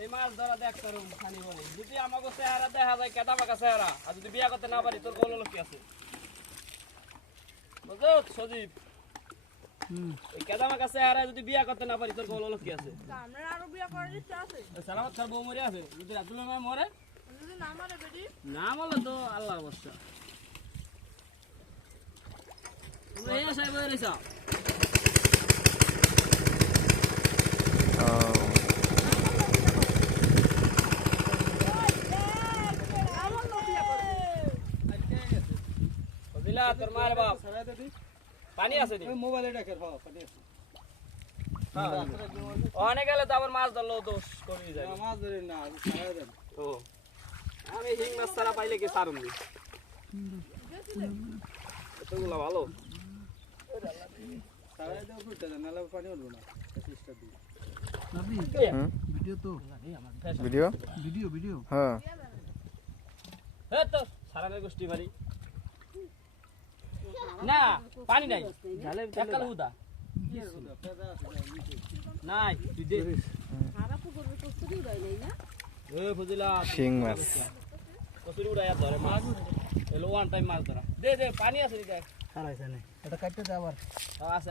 এই মাছ ধরা দেখ তোর খানি বলে যদি আমাকে চেহারা দেখা যায় কেদা পাকা চেহারা আর যদি বিয়া করতে না পারি তোর কল লোক আছে বুঝছো সজীব এই কেদা পাকা চেহারা যদি বিয়া করতে না পারি তোর কল লোক আছে আমরা আরো বিয়া করার ইচ্ছা আছে সালামত স্যার বউ মরে আছে যদি রাতুল মা মরে যদি না মারে বেটি না মরলে তো আল্লাহর অবস্থা তুমি এই সাহেব রইছো তোর মার বাপ পানি আছে মোবাইলে দেখে পানি আছে অনেক গেলে তো আবার মাছ ধরলো দোষ কমে যায় মাছ ধরে না ও আমি হিং মাছ ছাড়া পাইলে কি সারুন দি এতগুলা ভালো সারাই দাও ফুটে না নালে পানি উঠবে না চেষ্টা দি ভিডিও তো ভিডিও ভিডিও ভিডিও হ্যাঁ এ তো সারানের গোষ্ঠী বাড়ি না পানি নাই ঝালে একাল হুদা নাই তুই দে সারা পুকুরে কচুরি উড়াই নাই না এ ফজিলা শিং মাছ কচুরি উড়াইয়া ধরে মাছ এলো ওয়ান টাইম মাছ ধরা দে দে পানি আছে দেখ সারাইছে না এটা কাটতে দে আবার আছে